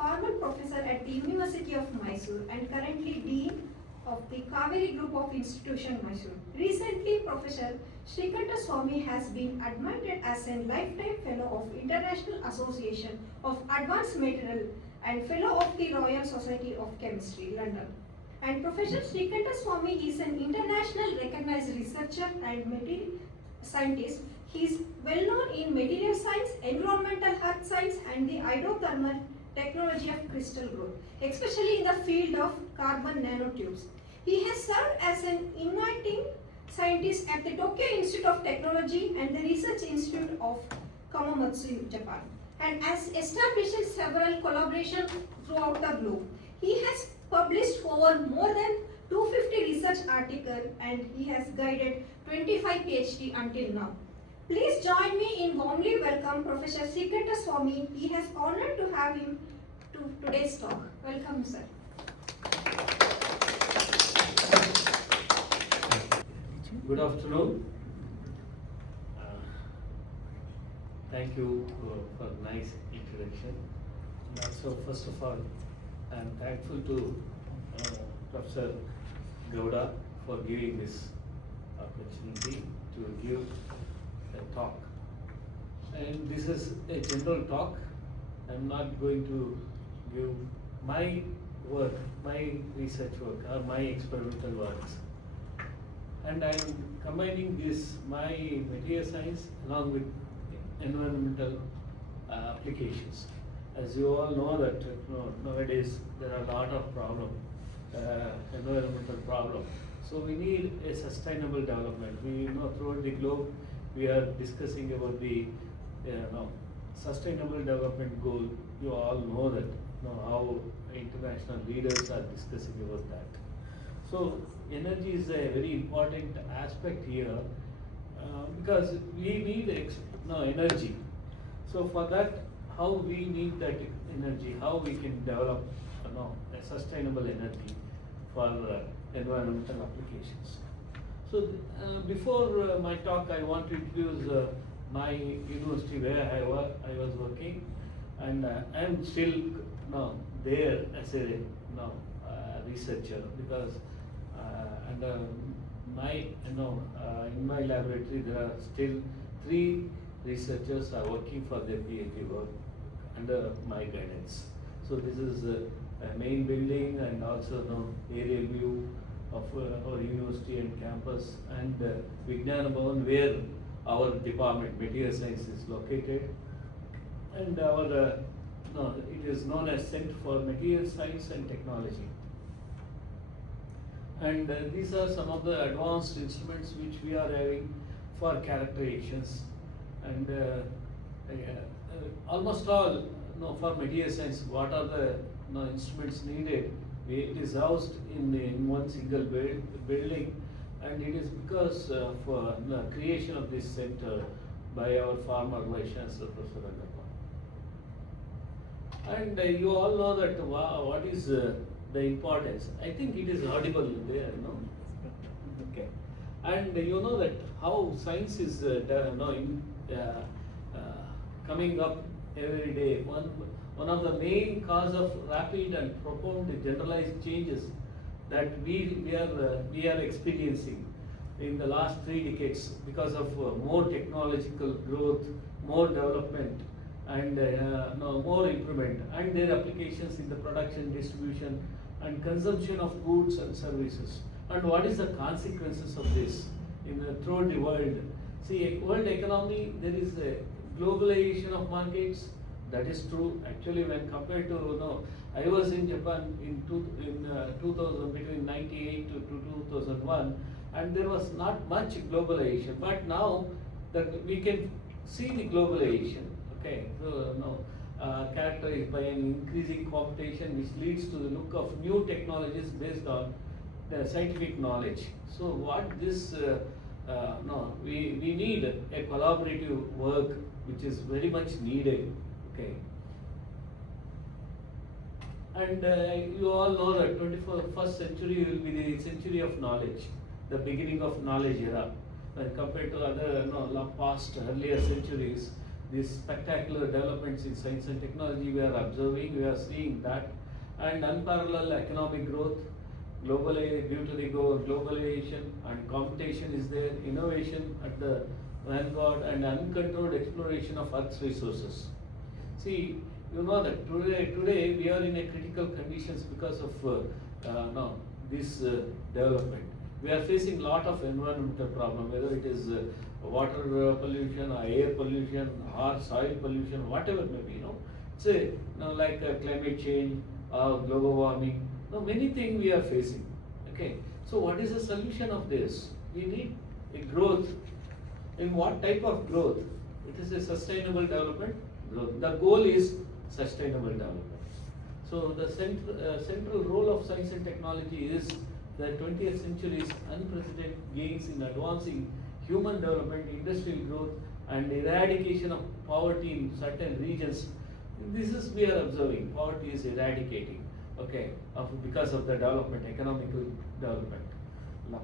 former professor at the University of Mysore and currently Dean of the Kaveri Group of Institution, Mysore. Recently, Professor Srikanta Swamy has been admitted as a lifetime fellow of International Association of Advanced Material and fellow of the Royal Society of Chemistry, London. And Professor Srikanta Swamy is an international recognized researcher and material scientist. He is well known in material science, environmental earth science, and the hydrothermal technology of crystal growth, especially in the field of carbon nanotubes. He has served as an inviting scientist at the Tokyo Institute of Technology and the Research Institute of Kawamatsu, Japan, and has established several collaborations throughout the globe. He has published over more than 250 research articles and he has guided 25 PhD until now. Please join me in warmly welcome Professor Srikanta Swamy. He has honored to have him to today's talk. Welcome, sir. Good afternoon. Thank you for nice introduction. So first of all, I am thankful to Professor Gowda for giving this opportunity to give a talk. And this is a general talk. I am not going to give my work, my research work or my experimental works. And I am combining this, my material science along with environmental applications. As you all know that nowadays there are a lot of problems, environmental problems. So we need a sustainable development. We throughout the globe we are discussing about the sustainable development goal. You all know that how international leaders are discussing about that. So energy is a very important aspect here because we need energy. So for that, how we need that energy, how we can develop a sustainable energy for environmental applications. So before my talk, I want to introduce my university where I was working, and I am still there as a researcher because in my laboratory there are still 3 researchers are working for their PhD work under my guidance. So this is a main building and also aerial view of our university and campus, and Vijnana Bhavan where our department material science is located, and our it is known as Center for Material Science and Technology. And these are some of the advanced instruments which we are having for characterizations, and almost all for material science, what are the instruments needed? It is housed in one single building, and it is because of the creation of this center by our former Vice Chancellor, Professor Aggarwal. And you all know that what is the importance. I think it is audible there, Okay. And you know that how science is coming up every day. One of the main cause of rapid and profound generalized changes that we are experiencing in the last 3 decades because of more technological growth, more development, and more improvement, and their applications in the production, distribution, and consumption of goods and services. And what is the consequences of this throughout the world? See, world economy, there is a globalization of markets. That is true. Actually, when compared to I was in Japan in 2000 between 98 to 2001, and there was not much globalization. But now that we can see the globalization, okay, so characterized by an increasing competition, which leads to the look of new technologies based on the scientific knowledge. So what this we need a collaborative work which is very much needed. Okay. And you all know that 21st century will be the century of knowledge, the beginning of knowledge era. When compared to other past earlier centuries, these spectacular developments in science and technology we are observing, we are seeing that, and unparalleled economic growth, due to the globalization and competition is there, innovation at the vanguard, and uncontrolled exploration of Earth's resources. See, you know that today we are in a critical conditions because of no, this development. We are facing lot of environmental problem, whether it is water pollution or air pollution or soil pollution, whatever it may be. Say, like climate change or global warming. Many things we are facing. Okay, so what is the solution of this? We need a growth. In what type of growth? It is a sustainable development growth. The goal is sustainable development. So the central role of science and technology is the 20th century's unprecedented gains in advancing human development, industrial growth, and eradication of poverty in certain regions. This is we are observing. Poverty is eradicating, okay, because of the development, economical development. Now,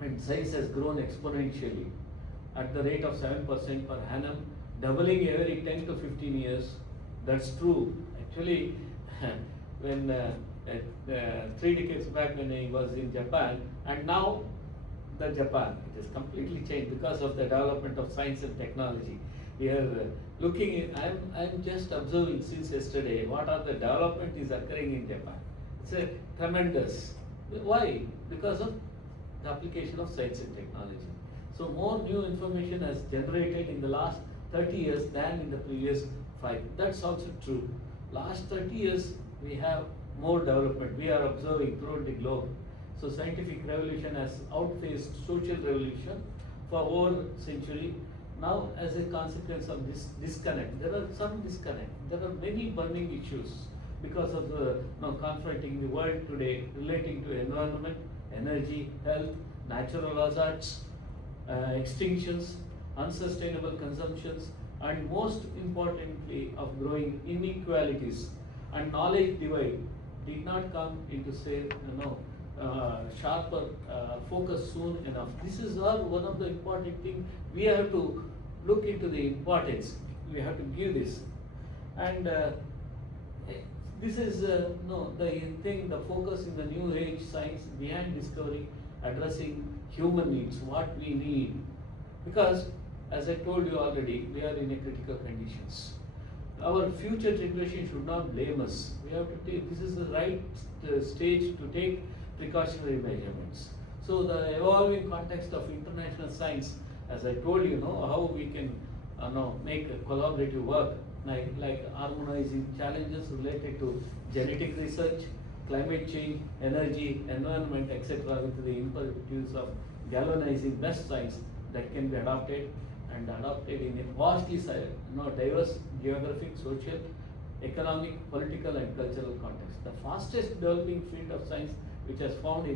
and science has grown exponentially at the rate of 7% per annum, doubling every 10 to 15 years. That's true. Actually, when 3 decades back when I was in Japan, and now the Japan, it has completely changed because of the development of science and technology. We are looking in, I'm just observing since yesterday what are the development is occurring in Japan. It's a tremendous. Why? Because of the application of science and technology. So more new information has generated in the last 30 years than in the previous 5. That's also true. Last 30 years we have more development we are observing throughout the globe. So scientific revolution has outpaced social revolution for over a century. Now as a consequence of this disconnect, there are some disconnect. There are many burning issues because of the confronting the world today relating to environment, energy, health, natural hazards, extinctions, unsustainable consumptions, and most importantly of growing inequalities and knowledge divide did not come into say sharper focus soon enough. This is one of the important things we have to look into the importance. We have to give this, and this is the thing. The focus in the new age science behind discovery, addressing human needs, what we need, because as I told you already, we are in a critical conditions. Our future generation should not blame us. We have to take, this is the right stage to take precautionary measurements. So the evolving context of international science, as I told you, how we can make a collaborative work, like harmonizing challenges related to genetic research, climate change, energy, environment, etc., with the imperatives of galvanizing best science that can be adopted in a vastly diverse geographic, social, economic, political, and cultural context. The fastest developing field of science, which has found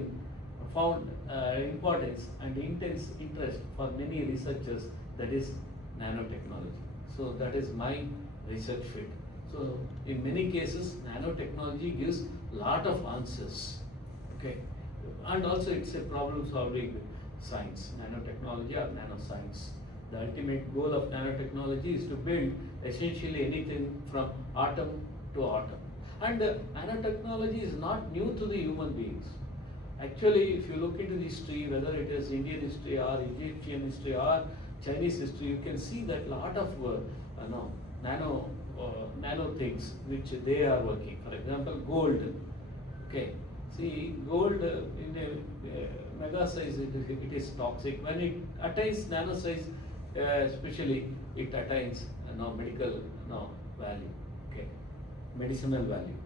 importance and intense interest for many researchers, that is nanotechnology. So that is my research field. So in many cases, nanotechnology gives lot of answers. Okay, and also it's a problem-solving science, nanotechnology or nanoscience. The ultimate goal of nanotechnology is to build essentially anything from atom to atom. And nanotechnology is not new to the human beings. Actually, if you look into the history, whether it is Indian history or Egyptian history or Chinese history, you can see that lot of nano things which they are working. For example, gold. Okay, see, gold in a mega size it is toxic. When it attains nano size, especially it attains medical value. Okay, medicinal value.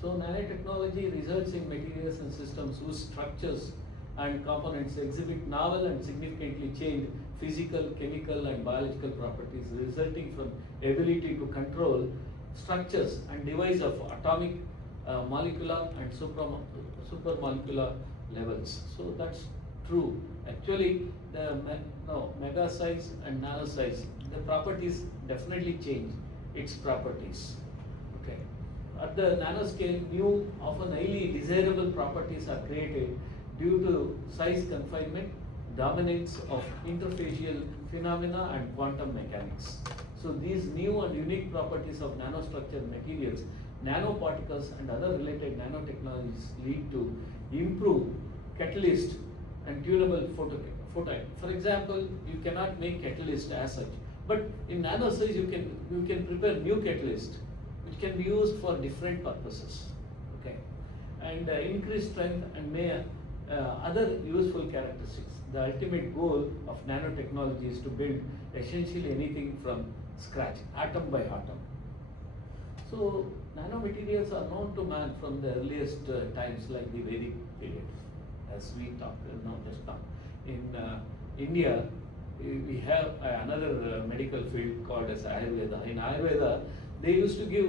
So nanotechnology results in materials and systems whose structures and components exhibit novel and significantly changed physical, chemical, and biological properties, resulting from ability to control structures and device of atomic, molecular, and supramolecular levels. So that's true. Actually, the mega size and nano size, the properties definitely change its properties. Okay. At the nanoscale, new, often highly desirable properties are created due to size confinement, dominance of interfacial phenomena and quantum mechanics. So these new and unique properties of nanostructured materials, nanoparticles and other related nanotechnologies lead to improved catalyst and durable photon. For example, you cannot make catalyst as such, but in nano size you can prepare new catalyst which can be used for different purposes. Okay, and increased strength and other useful characteristics. The ultimate goal of nanotechnology is to build essentially anything from scratch, atom by atom. So nanomaterials are known to man from the earliest times, like the Vedic period, as we talked just now. In India, we have another medical field called as Ayurveda. In Ayurveda, they used to give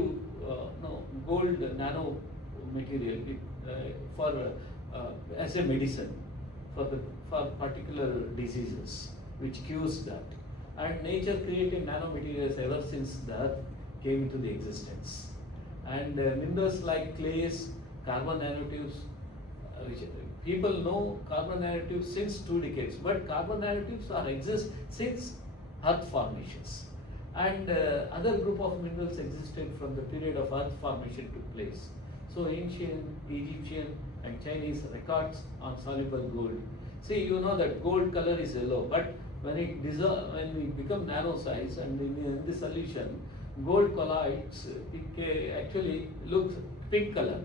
gold nano material for as a medicine for particular diseases, which cures that. And nature created nanomaterials ever since the earth came into the existence. And minerals like clays, carbon nanotubes, which people know carbon nanotubes since 2 decades, but carbon nanotubes exist since earth formations. And other group of minerals existed from the period of earth formation took place. So ancient Egyptian and Chinese records on soluble gold. See, you know that gold color is yellow, but when when we become nano size and in the solution, gold colloids, it actually looks pink color.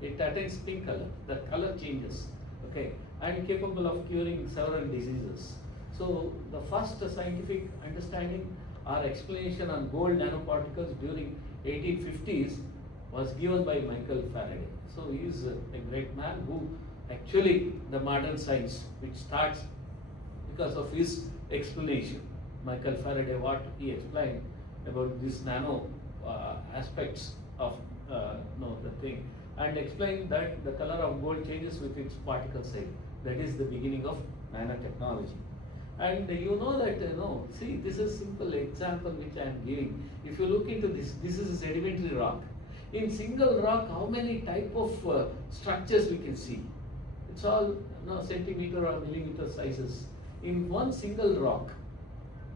It attains pink color. The color changes. Okay, and capable of curing several diseases. So the first scientific understanding or explanation on gold nanoparticles during 1850s was given by Michael Faraday. So he is a great man who actually the modern science which starts because of his explanation. Michael Faraday, what he explained about these nano aspects of the thing, and explained that the color of gold changes with its particle size. That is the beginning of nanotechnology. And you know that, see, this is simple example which I am giving. If you look into this is a sedimentary rock. In single rock, how many type of structures we can see? It's all centimeter or millimeter sizes in one single rock.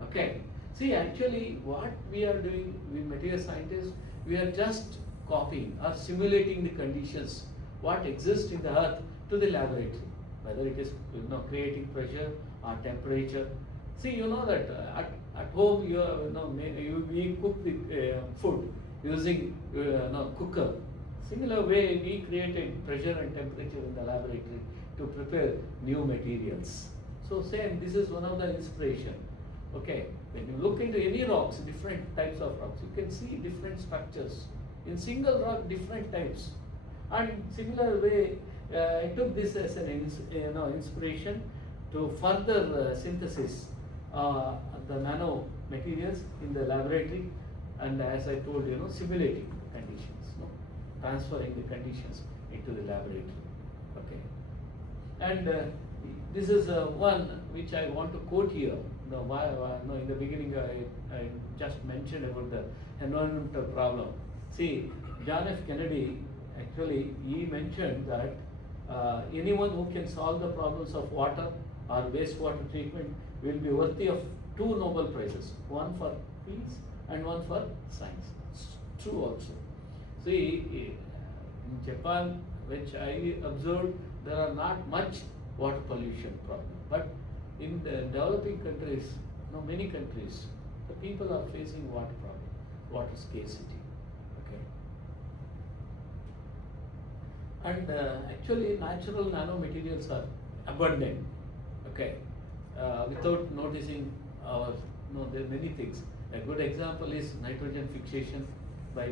Okay. See, actually, what we are doing with material scientists, we are just copying or simulating the conditions what exist in the earth to the laboratory, whether it is creating pressure or temperature. See, you know that at home we cook the food using cooker. Similar way, we created pressure and temperature in the laboratory to prepare new materials. So same, this is one of the inspiration. Okay, when you look into any rocks, different types of rocks, you can see different structures. In single rock, different types. And similar way, I took this as an inspiration to further synthesis the nano materials in the laboratory, and as I told simulating the conditions, transferring the conditions into the laboratory. Okay, and this is one which I want to quote here. In the beginning I just mentioned about the environmental problem. See, John F. Kennedy, actually, he mentioned that anyone who can solve the problems of water or wastewater treatment will be worthy of 2 Nobel Prizes, one for peace and one for science. It's true also. See, in Japan, which I observed, there are not much water pollution problem, but in the developing countries, many countries, the people are facing water problem, water scarcity. Okay, and actually, natural nanomaterials are abundant. Okay, without noticing there are many things. A good example is nitrogen fixation by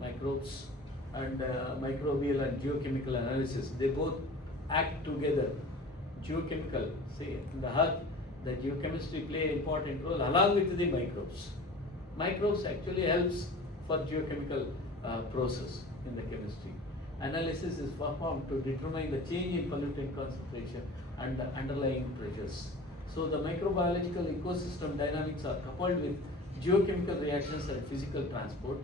microbes, and microbial and geochemical analysis. They both act together. Geochemical, see, in the earth, the geochemistry play an important role along with the microbes. Microbes actually helps for geochemical process in the chemistry. Analysis is performed to determine the change in pollutant concentration and the underlying pressures. So the microbiological ecosystem dynamics are coupled with geochemical reactions and physical transport.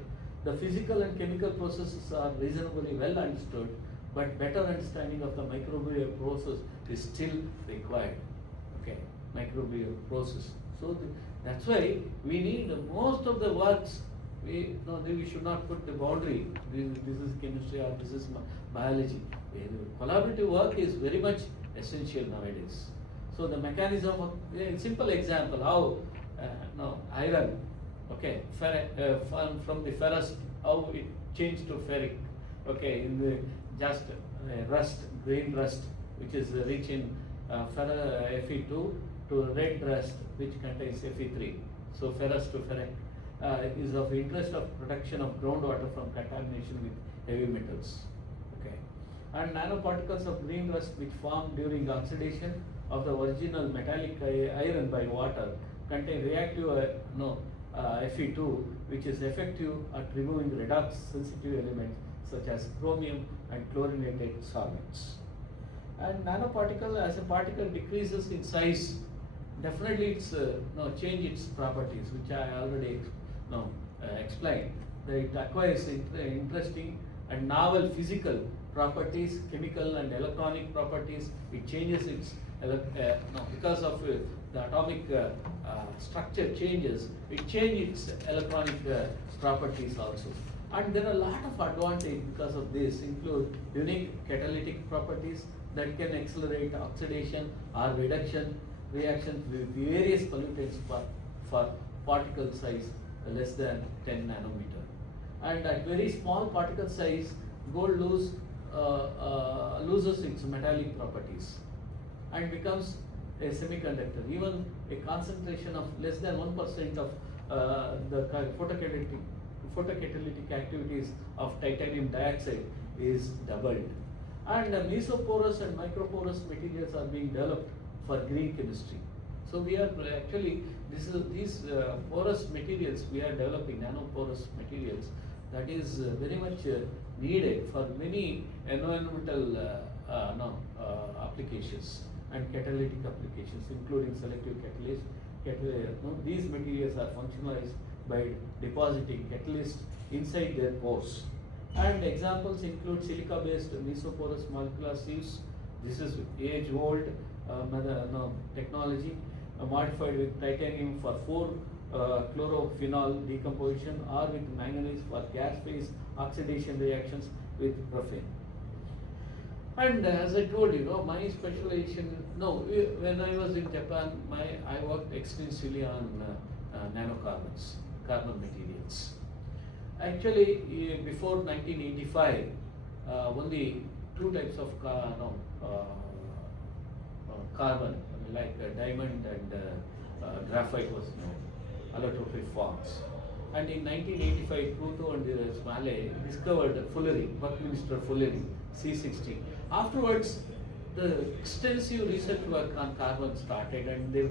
The physical and chemical processes are reasonably well understood, but better understanding of the microbial process is still required. okay, microbial process. So that's why we need most of the works. We should not put the boundary. This is chemistry or this is biology. Collaborative work is very much essential nowadays. So the mechanism of a simple example how iron, okay, from the ferrous, how it changed to ferric, okay, in the just rust, grain rust, which is rich in Fe2 to red rust, which contains Fe3. So ferrous to ferric is of interest of protection of groundwater from contamination with heavy metals. Okay, and nanoparticles of green rust which form during oxidation of the original metallic iron by water contain reactive Fe2, which is effective at removing redox sensitive elements such as chromium and chlorinated solvents. And nanoparticle, as a particle decreases in size, definitely it's change its properties, which I already explained. It acquires interesting and novel physical properties, chemical and electronic properties. It changes its because of the atomic structure changes. It changes its electronic properties also. And there are a lot of advantages because of this, include unique catalytic properties that can accelerate oxidation or reduction reactions with various pollutants for particle size less than 10 nanometer. And at very small particle size, gold loses its metallic properties and becomes a semiconductor. Even a concentration of less than 1% of the photocatalytic activities of titanium dioxide is doubled. And mesoporous and microporous materials are being developed for green chemistry. So we are actually, these porous materials we are developing, nanoporous materials, that is very much needed for many environmental applications and catalytic applications, including selective catalysts. These materials are functionalized by depositing catalyst inside their pores. And examples include silica-based mesoporous molecular sieves. This is age-old technology modified with titanium for 4-chlorophenol decomposition or with manganese for gas phase oxidation reactions with graphene. And as I told you, my specialization, when I was in Japan, I worked extensively on nanocarbons, carbon materials. Actually, before 1985, only two types of carbon, like diamond and graphite was known, allotropic forms. And in 1985, Pluto and Swamy discovered fullerene, Buckminster fullerene, C60. Afterwards, the extensive research work on carbon started, and the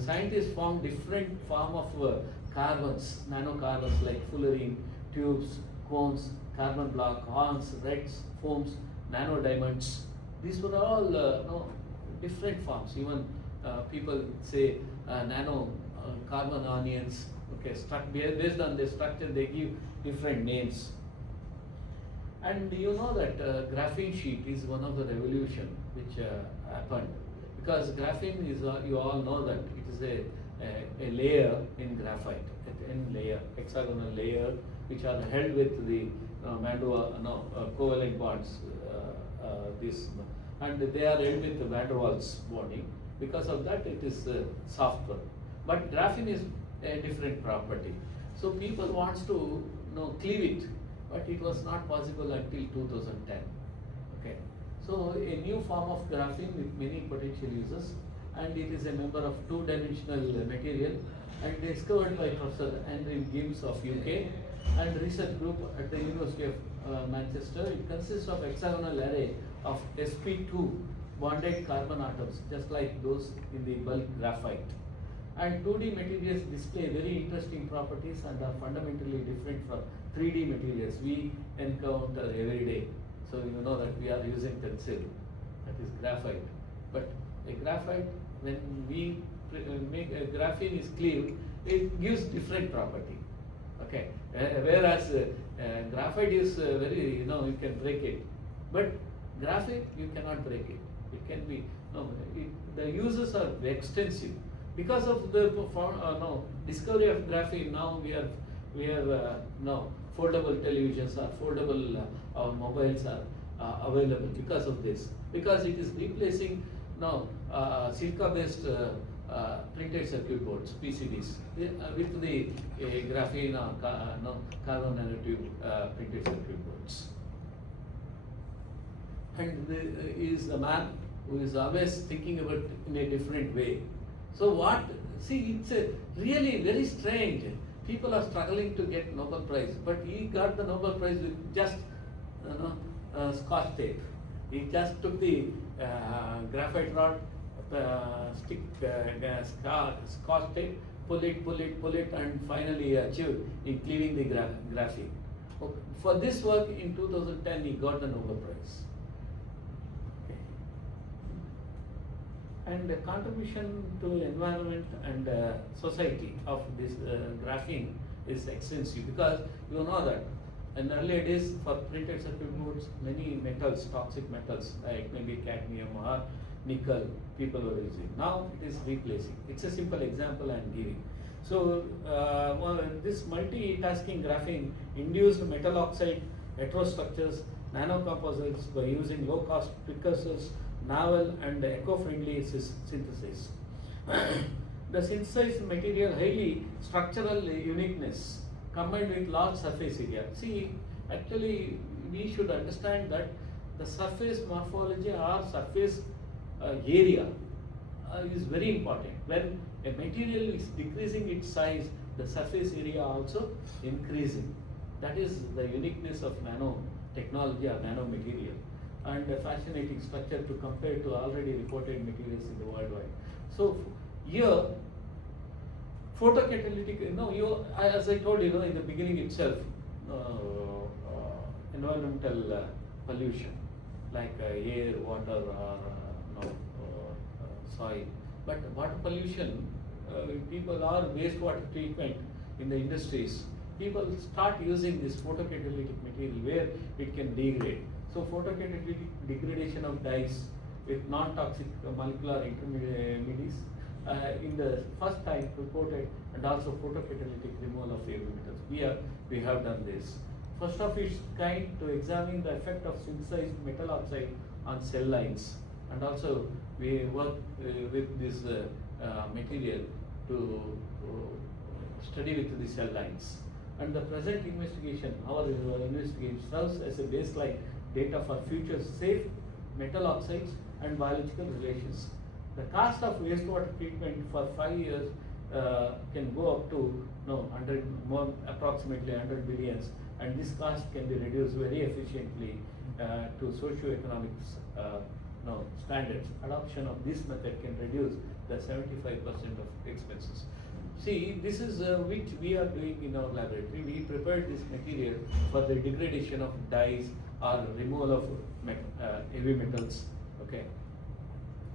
scientists found different form of carbons, nanocarbons like fullerene, tubes, cones, carbon block, horns, reds, foams, nanodiamonds. These were all different forms. Even people say nano carbon onions. Okay, based on their structure, they give different names. And you know that graphene sheet is one of the revolution which happened, because graphene is, you all know that it is a layer in graphite, an layer, hexagonal layer, which are held with the covalent bonds. And they are held with the van der Waals bonding. Because of that, it is softer. But graphene is a different property. So people wants to cleave it, but it was not possible until 2010. Okay. So a new form of graphene with many potential uses, and it is a member of two-dimensional material, and discovered by Professor Andrew Gibbs of UK and research group at the University of Manchester. It consists of hexagonal array of sp2 bonded carbon atoms, just like those in the bulk graphite. And 2D materials display very interesting properties and are fundamentally different from 3D materials we encounter every day. So you know that we are using pencil, that is graphite. But a graphite, when we make a graphene is cleaved, it gives different property. Okay, whereas graphite is very, you can break it. But graphite, you cannot break it. It can be the uses are extensive. Because of the discovery of graphene, now we have now foldable televisions or foldable our mobiles are available because of this. Because it is replacing now silica-based printed circuit boards, PCBs, with the graphene or carbon nanotube printed circuit boards. And is the man who is always thinking about in a different way. So it's a really very strange. People are struggling to get Nobel Prize, but he got the Nobel Prize with just Scotch tape. He just took the graphite rod, stick Scotch tape, pull it, and finally achieved in cleaving the graphene. Okay. For this work in 2010, he got the Nobel Prize. And the contribution to environment and society of this graphene is extensive, because you know that in earlier days for printed circuit boards, many metals, toxic metals like maybe cadmium or nickel, people were using. Now it is replacing. It's a simple example I am giving. So this multitasking graphene induced metal oxide heterostructures, nanocomposites by using low-cost precursors, novel and eco-friendly synthesis. The synthesized material highly structural uniqueness combined with large surface area. See, actually we should understand that the surface morphology or surface area is very important. When a material is decreasing its size, the surface area also increasing. That is the uniqueness of nanotechnology or nanomaterial, and a fascinating structure to compare to already reported materials in the worldwide. So here, photocatalytic, as I told you, in the beginning itself, environmental pollution like air, water, or soil. But water pollution, people are wastewater treatment in the industries. People start using this photocatalytic material where it can degrade. So photocatalytic degradation of dyes with non-toxic molecular intermediates in the first time reported, and also photocatalytic removal of heavy metals. We have done this. First of its kind to examine the effect of synthesized metal oxide on cell lines, and also we work with this material to study with the cell lines. And the present investigation, our investigation serves as a baseline data for future safe metal oxides and biological relations. The cost of wastewater treatment for 5 years can go up to approximately 100 billions, and this cost can be reduced very efficiently to socio-economic standards. Adoption of this method can reduce the 75% of expenses. See, this is which we are doing in our laboratory. We prepared this material for the degradation of dyes or removal of heavy metals, okay,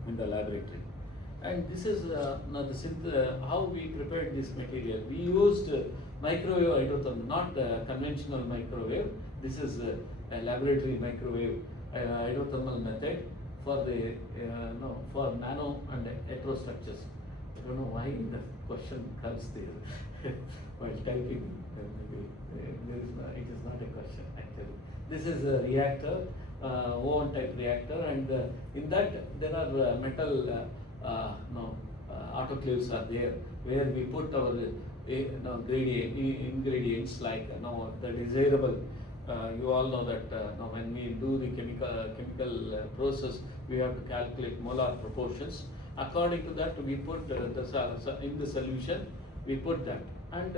in the laboratory. And this is how we prepared this material. We used microwave hydrothermal, not conventional microwave. This is a laboratory microwave hydrothermal method for the for nano and heterostructures. I don't know why the question comes there while typing. It is not a question actually. This is a reactor, oven type reactor, and in that there are metal autoclaves are there where we put our ingredients like the desirable. You all know that when we do the chemical process, we have to calculate molar proportions. According to that, we put in the solution, we put that, and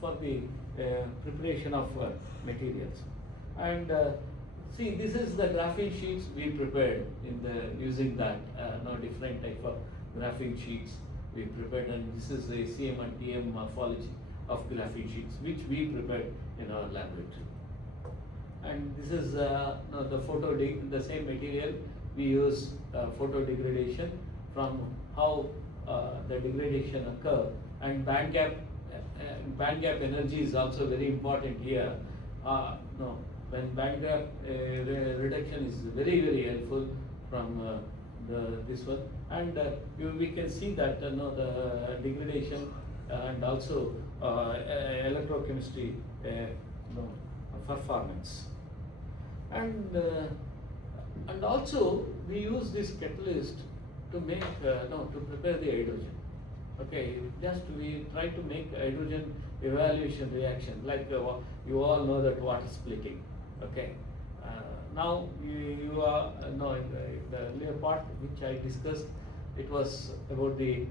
for the preparation of materials. And see, this is the graphene sheets we prepared using that different type of graphene sheets we prepared, and this is the CM and TM morphology of graphene sheets which we prepared in our laboratory. And this is the same material we use photo degradation from how the degradation occur, and band gap energy is also very important here. When band gap reduction is very helpful from this one, and we can see that the degradation and also electrochemistry performance, and also we use this catalyst to make to prepare the hydrogen. Okay, just we try to make hydrogen evaluation reaction, like you all know that water splitting. Okay, now you are no, in the earlier part which I discussed, it was about the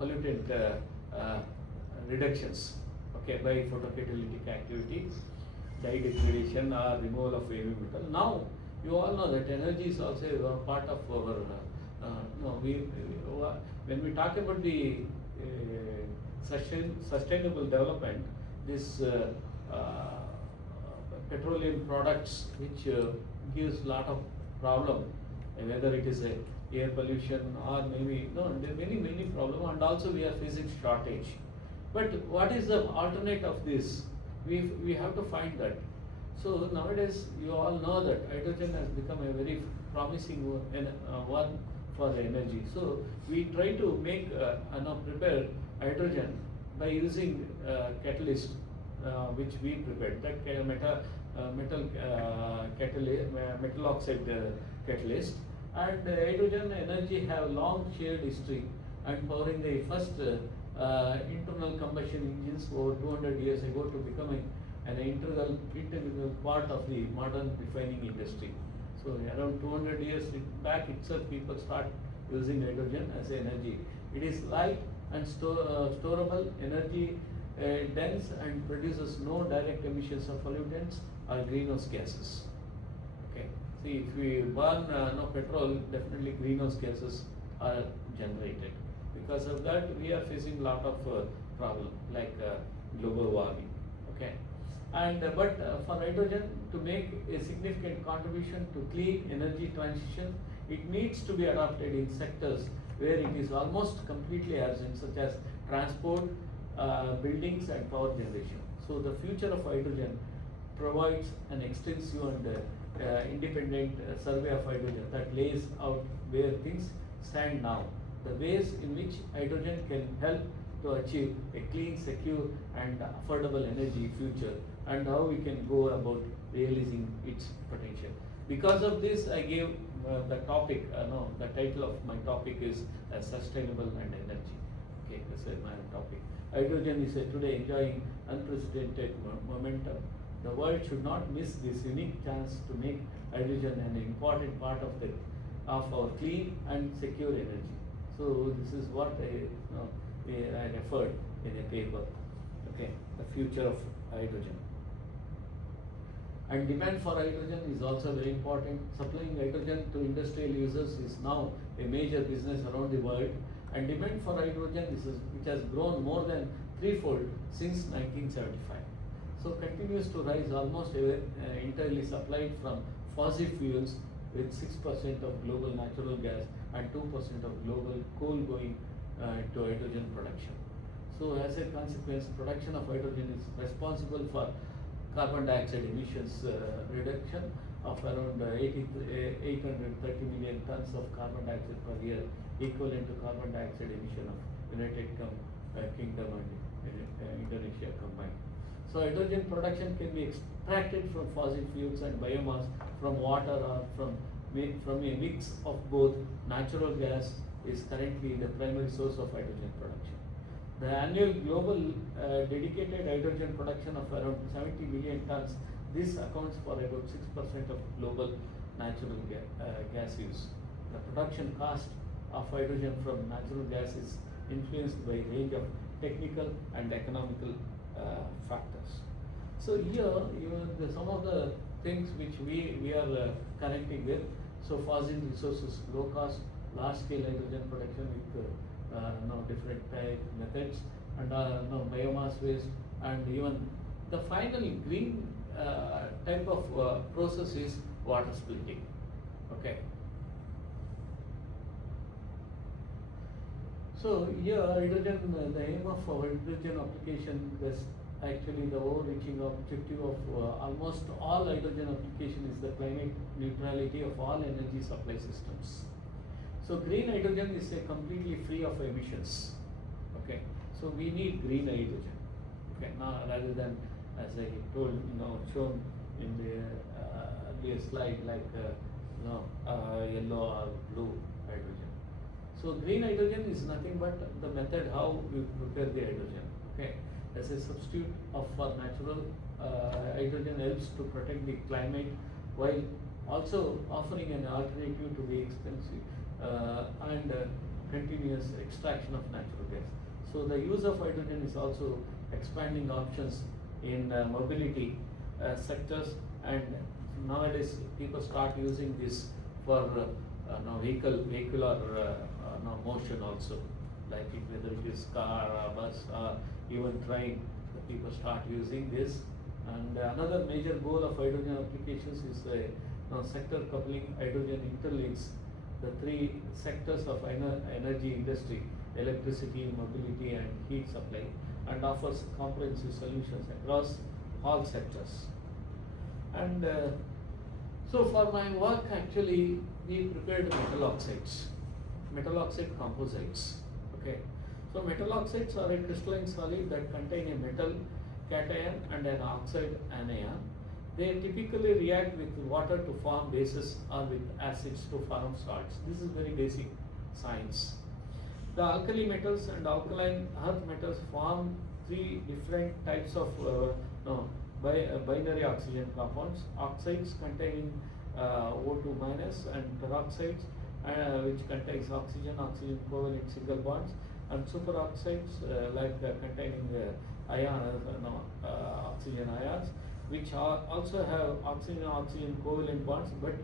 pollutant reductions. Okay, by photocatalytic activity, dye degradation or removal of heavy metal. Now you all know that energy is also a part of our. When we talk about the sustainable development, this petroleum products which gives lot of problem, whether it is a air pollution or maybe there are many problem, and also we are facing shortage. But what is the alternate of this? We have to find that. So nowadays you all know that hydrogen has become a very promising one for energy. So we try to make prepare hydrogen by using catalyst which we prepared, that metal oxide catalyst, and hydrogen energy have long shared history and powering the first internal combustion engines over 200 years ago to becoming an integral part of the modern refining industry. So around 200 years back itself, people start using hydrogen as energy. It is light and storable, energy dense, and produces no direct emissions of pollutants or greenhouse gases. Okay. See, if we burn petrol, definitely greenhouse gases are generated. Because of that, we are facing a lot of problem like global warming. Okay. And but for hydrogen to make a significant contribution to clean energy transition, it needs to be adopted in sectors where it is almost completely absent, such as transport, buildings, and power generation. So the future of hydrogen provides an extensive and independent survey of hydrogen that lays out where things stand now, the ways in which hydrogen can help to achieve a clean, secure, and affordable energy future, and how we can go about realizing its potential. Because of this, I gave the topic, the title of my topic is Sustainable and Energy. Okay, this is my topic. Hydrogen is today enjoying unprecedented momentum. The world should not miss this unique chance to make hydrogen an important part of our clean and secure energy. So this is what I referred in a paper. Okay, the future of hydrogen. And demand for hydrogen is also very important. Supplying hydrogen to industrial users is now a major business around the world, and demand for hydrogen which has grown more than threefold since 1975. So continues to rise, almost entirely supplied from fossil fuels, with 6% of global natural gas and 2% of global coal going to hydrogen production. So as a consequence, production of hydrogen is responsible for carbon dioxide emissions reduction of around 830 million tons of carbon dioxide per year, equivalent to carbon dioxide emission of United Kingdom and Indonesia combined. So hydrogen production can be extracted from fossil fuels and biomass, from water, or from a mix of both. Natural gas is currently the primary source of hydrogen production. The annual global dedicated hydrogen production of around 70 million tons. This accounts for about 6% of global natural gas use. The production cost of hydrogen from natural gas is influenced by a range of technical and economical factors. So here, some of the things which we are connecting with. So fossil resources, low cost, large scale hydrogen production with different methods, and biomass waste, and even the final green type of process is water splitting. Okay. So here hydrogen, the aim of hydrogen application is actually the overreaching objective of almost all hydrogen application is the climate neutrality of all energy supply systems. So green hydrogen is completely free of emissions. Okay, so we need green hydrogen. Okay, now rather than, as I told, shown in the earlier slide, like yellow or blue hydrogen. So green hydrogen is nothing but the method how we prepare the hydrogen. Okay, as a substitute for natural hydrogen helps to protect the climate while also offering an alternative to the expensive and continuous extraction of natural gas. So the use of hydrogen is also expanding options in mobility sectors, and nowadays people start using this for vehicular motion also, like whether it is car or bus or even train, the people start using this. And another major goal of hydrogen applications is sector coupling. Hydrogen interlinks the three sectors of energy industry: electricity, mobility and heat supply, and offers comprehensive solutions across all sectors. And so for my work, actually we prepared metal oxides, metal oxide composites. Okay, so metal oxides are a crystalline solid that contain a metal cation and an oxide anion. They typically react with water to form bases or with acids to form salts. This is very basic science. The alkali metals and alkaline earth metals form three different types of binary oxygen compounds: oxides containing O2 minus, and peroxides which contains oxygen covalent single bonds, and superoxides containing oxygen ions, which also have oxygen covalent bonds, but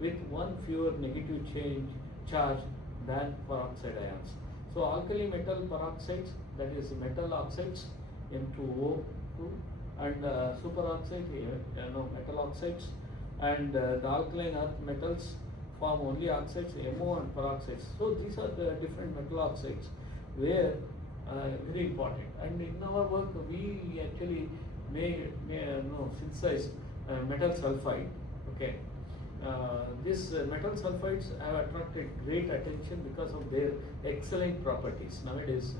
with one fewer negative charge than peroxide ions. So alkali metal peroxides, that is metal oxides, M2O2, and superoxide, metal oxides, and the alkaline earth metals form only oxides, MO and peroxides. So these are the different metal oxides where very important. And in our work, we actually synthesize metal sulfide. Okay, these metal sulfides have attracted great attention because of their excellent properties. Nowadays,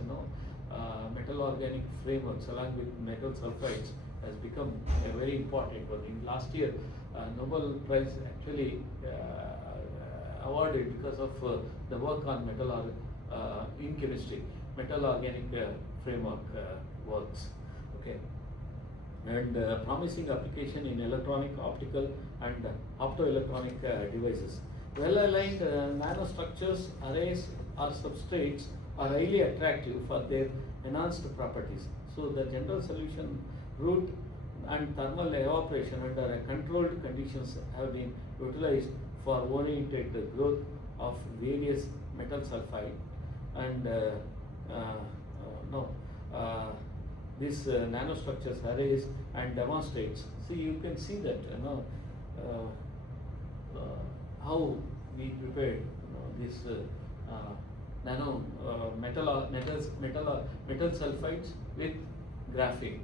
metal organic frameworks along with metal sulfides has become a very important one. In last year, Nobel Prize actually awarded because of the work on metal in chemistry, metal organic framework works. Okay, and promising application in electronic, optical, and optoelectronic devices. Well-aligned nanostructures, arrays, or substrates are highly attractive for their enhanced properties. So the general solution route and thermal evaporation under controlled conditions have been utilized for oriented growth of various metal sulfide and these nanostructures, arrays, and demonstrates. See, you can see that how we prepared this metal sulfides with graphene.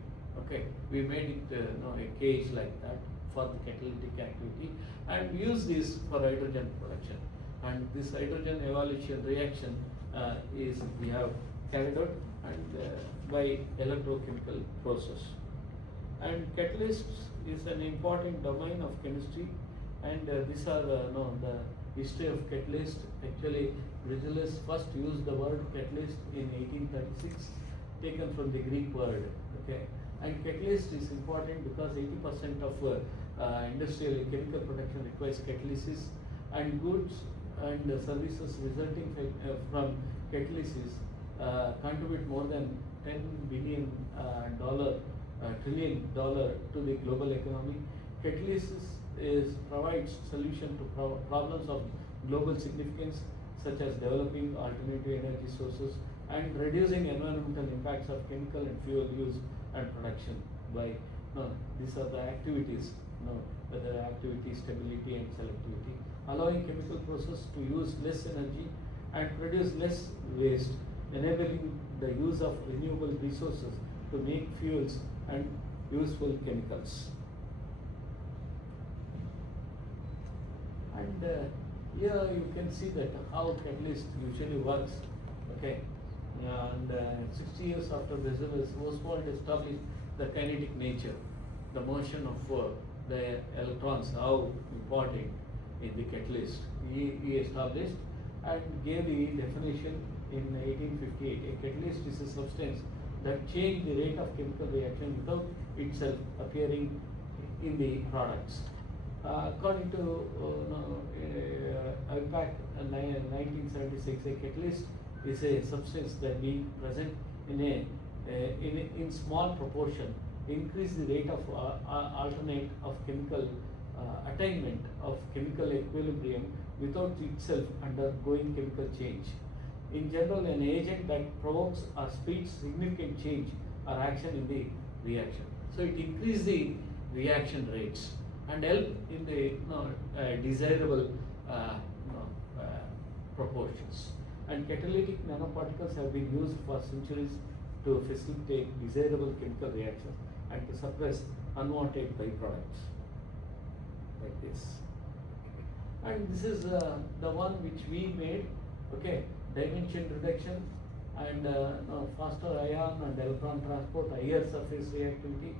Okay, we made it a cage like that for the catalytic activity, and we use this for hydrogen production. And this hydrogen evolution reaction we have carried out and by electrochemical process. And catalysts is an important domain of chemistry, and these are the history of catalyst. Actually, Brazilians first used the word catalyst in 1836, taken from the Greek word. Okay, and catalyst is important because 80% of industrial chemical production requires catalysis, and goods and services resulting from catalysis contribute more than $10 billion trillion to the global economy. Catalysis provides solution to problems of global significance, such as developing alternative energy sources and reducing environmental impacts of chemical and fuel use and production. By these are the activities, whether activity, stability, and selectivity, allowing chemical process to use less energy and produce less waste, enabling the use of renewable resources to make fuels and useful chemicals. And here you can see that how catalyst usually works. Okay, and 60 years after Vesuvius, Oswald established the kinetic nature, the motion of the electrons, how important in the catalyst. He established and gave the definition in 1858. A catalyst is a substance that changes the rate of chemical reaction without itself appearing in the products. According to IPAC 1976, a catalyst is a substance that being present in small proportion increase the rate of alternate of chemical attainment of chemical equilibrium without itself undergoing chemical change. In general, an agent that provokes or speeds significant change or action in the reaction. So it increases the reaction rates and help in the desirable proportions. And catalytic nanoparticles have been used for centuries to facilitate desirable chemical reactions and to suppress unwanted byproducts like this. And this is the one which we made, okay, dimension reduction and faster ion and electron transport, higher surface reactivity,